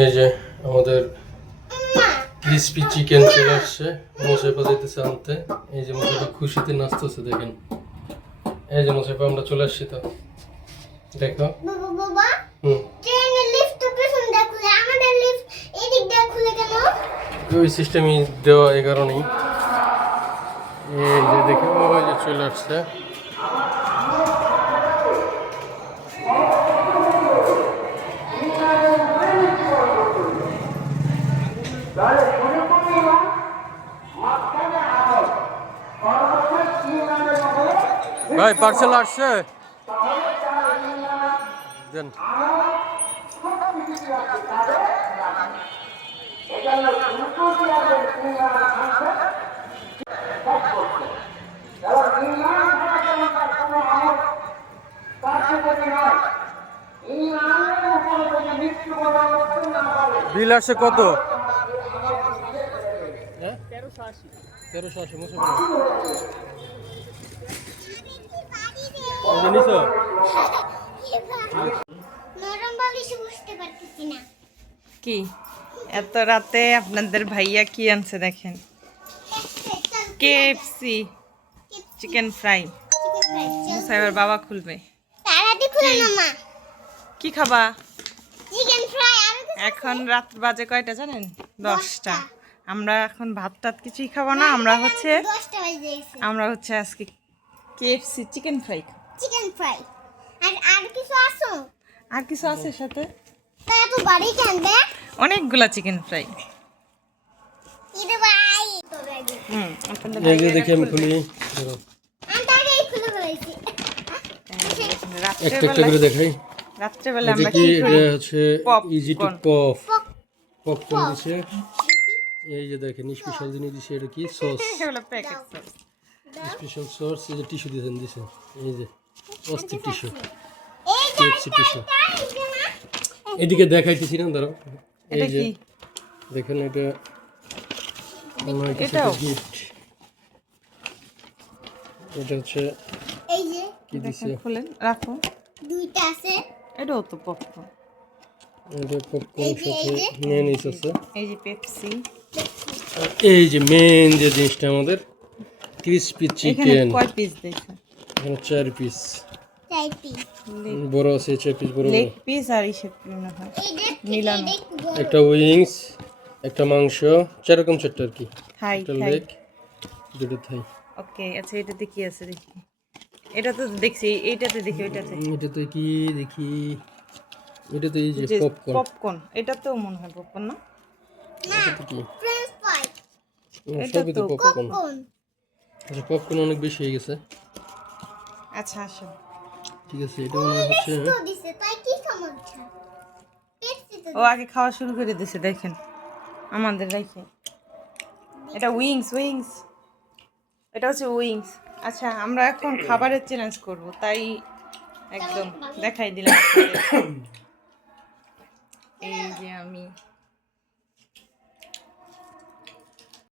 এই যে আমাদের ক্রিসপি চিকেন চলে আসছে, মোসাইফা যাইতেছে আনতে। এই যে মোসাইফা খুশিতে নাচতেছে, দেখেন। এই যে মোসাইফা আমরা চলে আসছি, তো দেখো। বাবা ট্রেনের লিফট তো পেছন দিয়ে খুলে, আমাদের লিফট এদিক দিয়ে খুলে কেন? ওই সিস্টেমই দেওয়া, এই কারণেই। এই যে দেখো, ওই যে চলে আসছে। ভাই পার্সেল আসছে, দেন। বিল আসছে কত? 1380 নিছো? নরম বালিশে বসতে পারতেছি না। কি এত রাতে আপনাদের ভাইয়া কি আনছে দেখেন? KFC chicken fry. মুসাইবার বাবা খুলবে। তাড়াতাড়ি খুলে না মা। কি খাবা? Chicken fry. আর এখন রাত বাজে কয়টা জানেন? 10টা। আমরা এখন ভাত টাত কিছুই খাবো না, আমরা হচ্ছে 10টা বাজে গেছে। আমরা হচ্ছে আজকে KFC chicken fry. Chicken fry. আর কিছু আছে? আর কিছু আছে সাথে? তা তো বাড়ি কানবে। অনেকগুলা চিকেন ফ্রাই। ইরে ভাই। আপনাদের এই যে দেখি আমি খুলি, আমি আগেই খুলে ফেলেছি। একটা একটা করে দেখাই। রাত্রেবেলা এটা আমরা কি? কি এটা করি? হচ্ছে Popcorn. Easy to pop. Popcorn দিছে। এই যে দেখেন স্পেশাল জিনিস দিছে, এটা কি সস, এগুলো প্যাকেট সস। Special sauce. এই যে টিস্যু দিয়েছেন দিছে, এই যে অস্থির টিস্যু, এই কেএফসি টিস্যু। না। এদিকে দেখাইতেছি না, দাঁড়াও। এই এটা যে কি? দেখেন, এটা আমার কিছু এটাও? গিফট। এটা হচ্ছে এই যে কি দিছে, দেখেন, খুলেন রাখো। দুইটা আছে। এটাও তো পপকর্ন। এটা পপকর্ন এই যে, সাথে এই যে। মেয়োনিজ আছে। এই যে পেপসি। এই যে মেন যে জিনিসটা আমাদের ক্রিসপি এখানে চিকেন, কয় পিস দেখেন? এখানে 4 পিস। চাইতি। বড় আছে 4 পিস, বড় লেগ বড়। পিস আর ইসে মনে হয় এই যে মিলানো। একটা উইংস, একটা মাংস, 4 রকম 4টা আর কি। থাই একটা থাই। লেগ, দুটো থাই। ওকে, আচ্ছা এটাতে কি আছে দেখি। এটা তো দেখছি, এইটাতে দেখি, ওইটাতে এটাতে কি দেখি, এটাতে এই যে যে পপকর্ন। পপকর্ন, এটাতেও মনে হয় পপকর্ন না? এটাতে কি? French fry. এটা সবই তো তো পপকর্ন। কোন? আচ্ছা, পপকর্ন অনেক বেশি হয়ে গেছে। আচ্ছা আসো। ঠিক আছে, এটা মনে হয় হচ্ছে তো দিছে তাই কি সমস্যা? পেপসি তো ও আগে খাওয়া শুরু করে দিছে দেখেন আমাদের রাইখে। এটা উইংস, উইংস। এটা হচ্ছে উইংস। আচ্ছা আমরা এখন খাবারের চ্যালেঞ্জ করব, তাই একদম দেখাই দিলাম আপনাদের। এই যে আমি